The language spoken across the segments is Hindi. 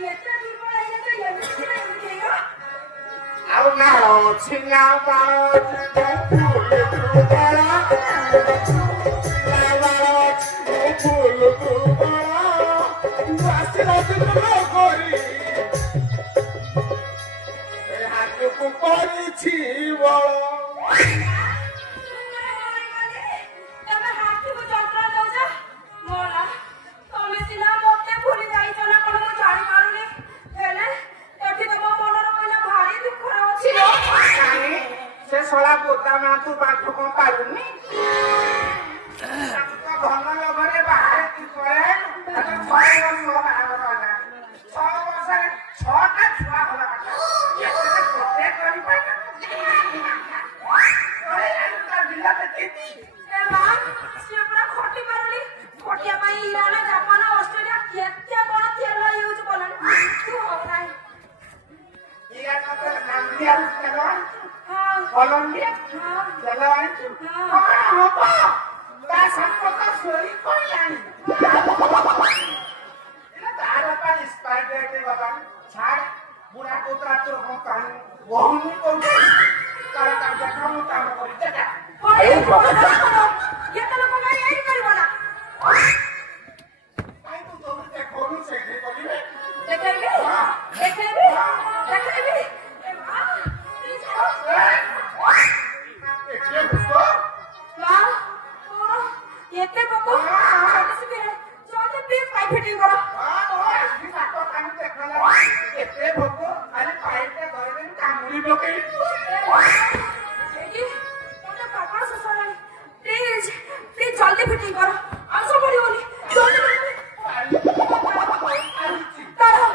Yes, ଆଉ ନାଳ ଛିଲା ବାଳ ଫୁଲ ହାତକୁ କରିଛି ବଳ ଶଳା ପୋତା ମା ତୁ ପାଠ କଣ ପାରୁନି ଧନ ଲୋଭରେ ବାହାରେ ତୁ ପଳେଇଲୁ 6 ବର୍ଷ ବାହାଘର ହେଲା 6 ବର୍ଷରେ 6ଟା ଛୁଆ ହେଲା ଗୋଟେ କରିପାରିଲ ଖଟିବା ପାଇଁ ଇରାନ ଜାପାନ ଅଷ୍ଟ୍ରେଲିଆ କେତେ କଣ ତେଲ ୟୁଜ କଲାଣି Colombia, चलो कौन होगा? ता सबको तो सोई कोई नहीं। इन्हें तारा का इंस्पायर करते बाबा छाड़ बुरा कोतरा चोर को कहानी वो नहीं कोई तारा का जगह में काम करी जगह। ये तो लोगों ने यही करी बोला। भाई तू तो उनके खोलू से नहीं करी बे। देखेंगे? Este poco, please pipe fitting करो। este poco, अरे पाइप के घर में कांगुली लोगे। जी, मुझे पापा से सवाल, please जल्दी फिटिंग करो। आंसू बड़ी होनी, जल्दी। करो।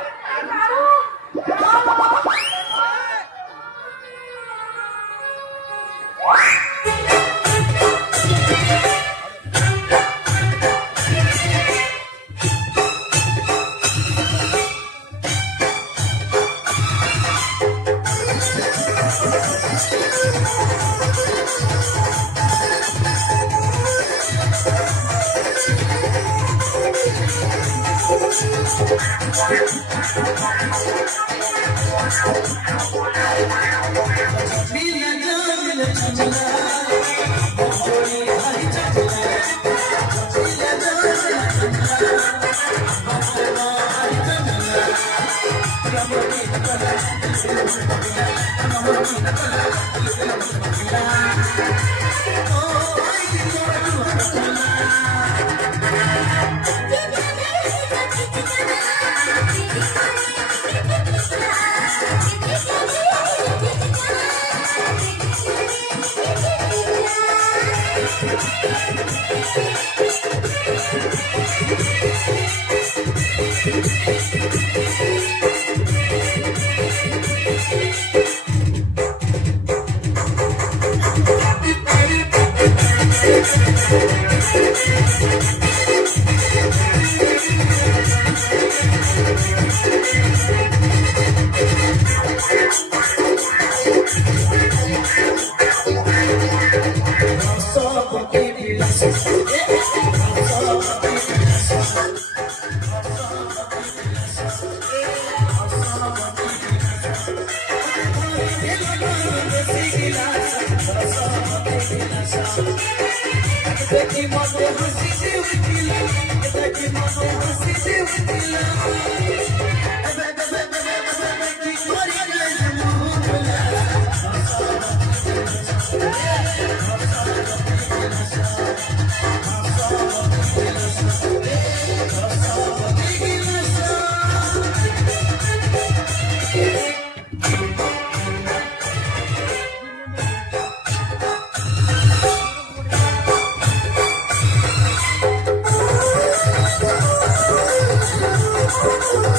Oh,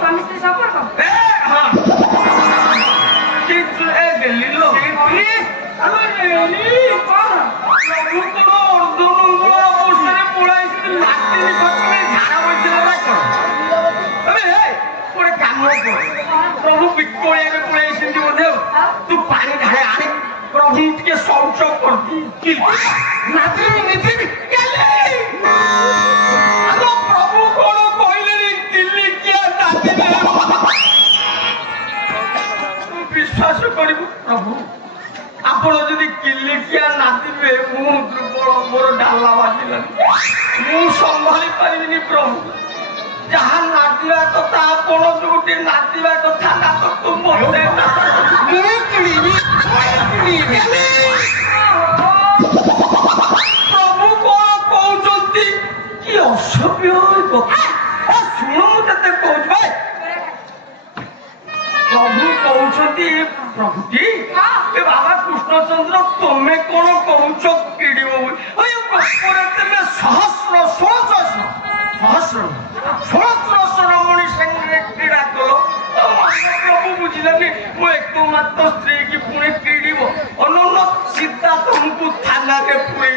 स्वामी स्त्री संपर्क प्रभु पिकोड़े पड़े बोधे तू पानी ढाले आने प्रभु के शौच करती प्रभु कौन कहले दिल्ली किया विश्वास कर प्रभु आपण जदि किलिकिया नाचिबे मु दुर्बल मोर डाला बाजिला मु संभाली पारिनी प्रभु जहाँ नाचिबा कथा आपण जोटे नाचिबा कथा ना तो तुम मोटे प्रभु कौन कहते कि असभ्य कथा शुण मुझे कह भाई प्रभु कहते प्रभुजी ए बाबा कृष्णचंद्र तुम्हें कौन कहूच क्रीड़ में सहस्र सहस्र रमणी संगे क्रीड़ा कल प्रभु बुझिलानी मो एकमात्र स्त्री की पुणे क्रीड़ अन्न सीता तुमको थाना के पुरे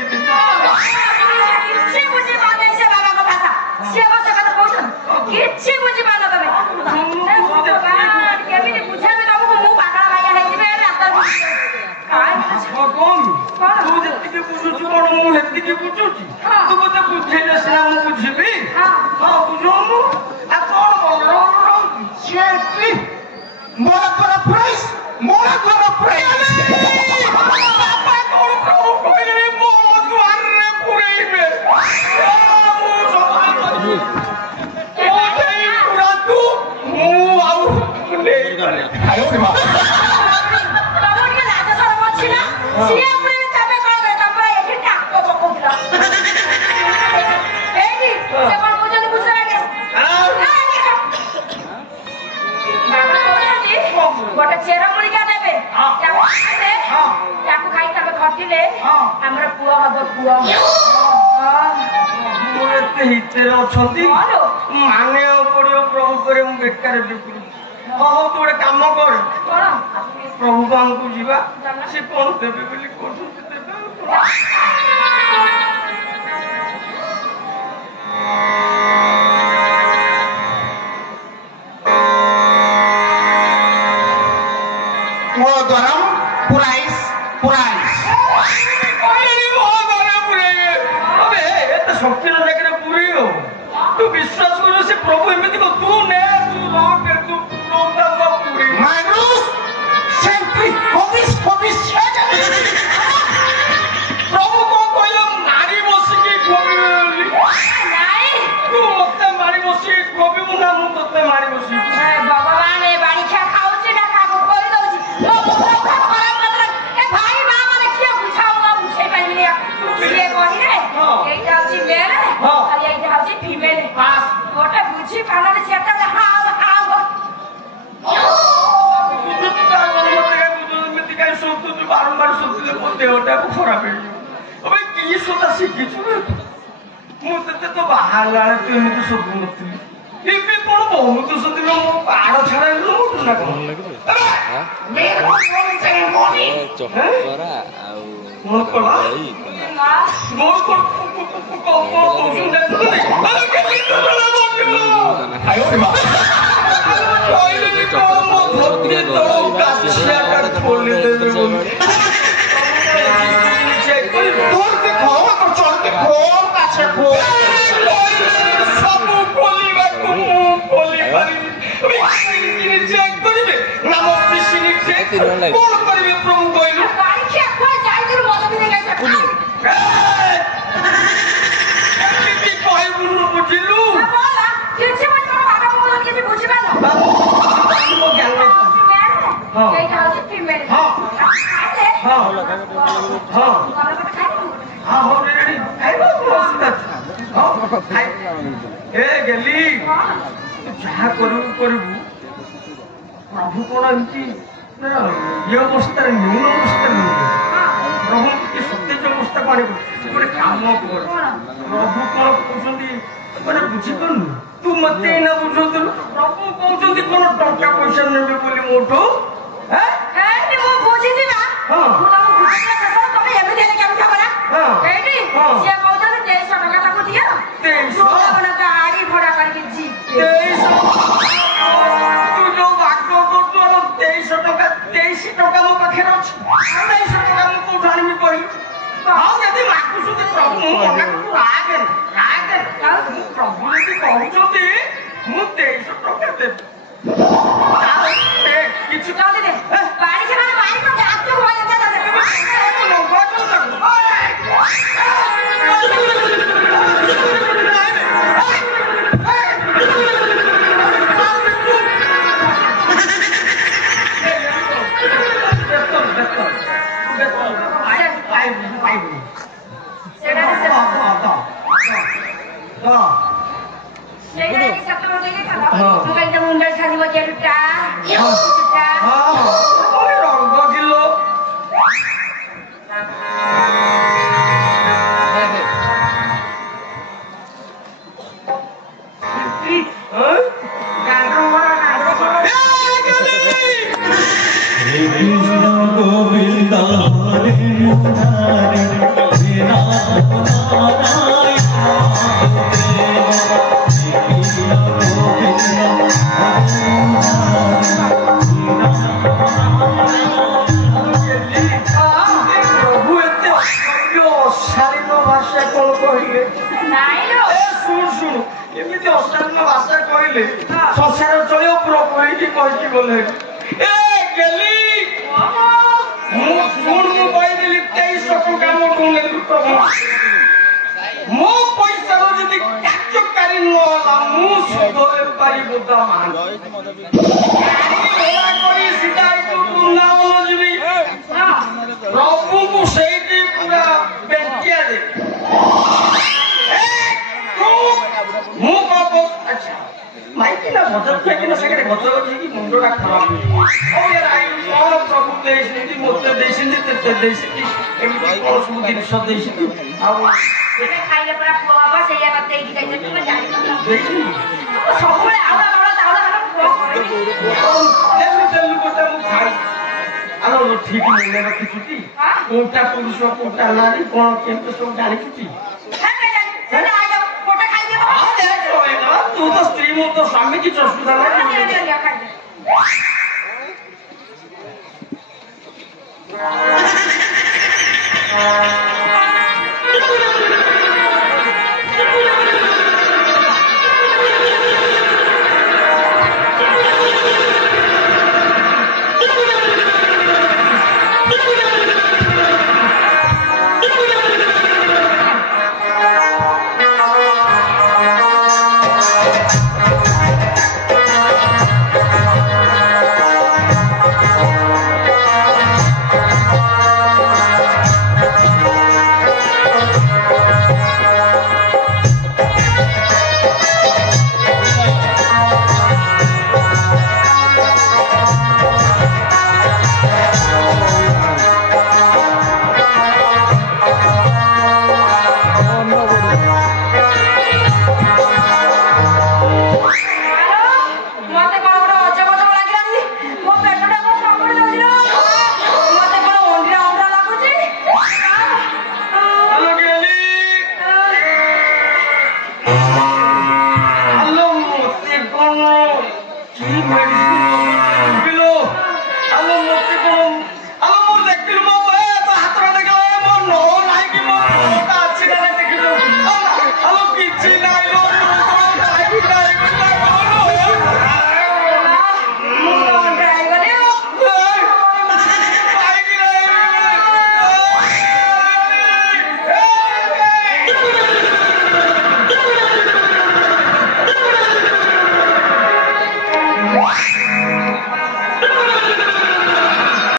माने पड़ो प्रभु करे बेकार हाँ तू गोटे कम कर प्रभु को जीवा सी कौन देवे शक्ति जगह पूरी हो तू विश्वास कर से प्रभु एमती को तू ने तू रह तू पूरी प्रभु को कहलो मारी बसिकी गोबी तू मते मारी बसी गोबी मु ना मु तते मारी बसी भगवान ए बाड़ी खा खाउची ना खाको कोइ दउची मो मुख खराब मतलब ए भाई मां माने किया बुझाओ ना बुझे पाइले ये कहि रे एटा अछि मेल और एटा अछि फीमेल पास गोटे बुझी पाना से सेटा हाव हाव बारंबार सुनते मत देहटा को खराब है कि सोता शिखी मुझे तो बाहर लाने तो एमती सब नथी ଏବେ କଣ ବହୁତ ସଦିନ ମୋ ପାଡ଼ ଛାଡିଲୁ ନା କଣ ମୋର କଳା ମୋର प्रभु कौन एमती ये अवस्था न्यून अवस्था प्रभु सतेज अवस्था को गोटे कम कर प्रभु कौन कहते बुझीपार तू मत बुझौलु प्रभु कहते कौन टंका पैसा ने मोठू बुझी ହଁ ଯଦି ମାଗୁଛନ୍ତି ପ୍ରଭୁ ମୁଁ ମନା କରୁଛୁ ରାଗେ ପ୍ରଭୁ ଯଦି କହୁଛନ୍ତି ମୁଁ 2300 ଟଙ୍କା ଦେବି କିଛି ସଂସାର ଚଳିବ ପ୍ରଭୁ ହେଇକି କହିକି ଗଲେ ମୁଁ କହିଦେଲି 2300 ଟଙ୍କା ମୋଠୁ ନେଲି ପ୍ରଭୁ ମୋ ପଇସାର ଯଦି କାର୍ଯ୍ୟକାରୀ ନହେଲା ମୁଁ ସୁଧ ବେପାରୀ ବୋଧା କରି ସିଧା ବୃନ୍ଦାବନ ଯିବି ପ୍ରଭୁଙ୍କୁ ସେଇଠି ପୁରା ବେଞ୍ଚିଆ ଦେବି ମୁଁ ବାପ ଆଚ୍ଛା ମାଇକିନା ଭଜନ ଖାଇକିନା ସାଙ୍ଗରେ ଗଛ ଲଗେଇକି ମୁଣ୍ଡଟା ଖରାପ କଣ ପ୍ରଭୁ ଦେଇଛନ୍ତି ମୋତେ ଦେଇଛନ୍ତି ତେତେ ଦେଇଛନ୍ତି ଏମିତି କଣ ସବୁ ଜିନିଷ ଦେଇଛନ୍ତି ଆଉ ଖାଇଲେ ପରା ପୁଅ ହବ ସେଇଆ ମତେ ଦେଇକି ଯାଇଛନ୍ତି ମୁଁ ଜାଣିନି ଦେଇଛନ୍ତି ସବୁବେଳେ ଆଉଳା ତେଲୁ ଗୋଟେ ମୁଁ ଖାଇ ଆଲୋ ଠିକ ମନେ ରଖିଛୁଟି କୋଉଟା ପୁରୁଷ କୋଉଟା ନାରୀ କଣ କେମିତି ସବୁ ଜାଣିଛୁଟି ତୁ ତ ସ୍ତ୍ରୀ ମୁଁ ତ ସ୍ୱାମୀ କିଛି ଅସୁବିଧା ନାହିଁ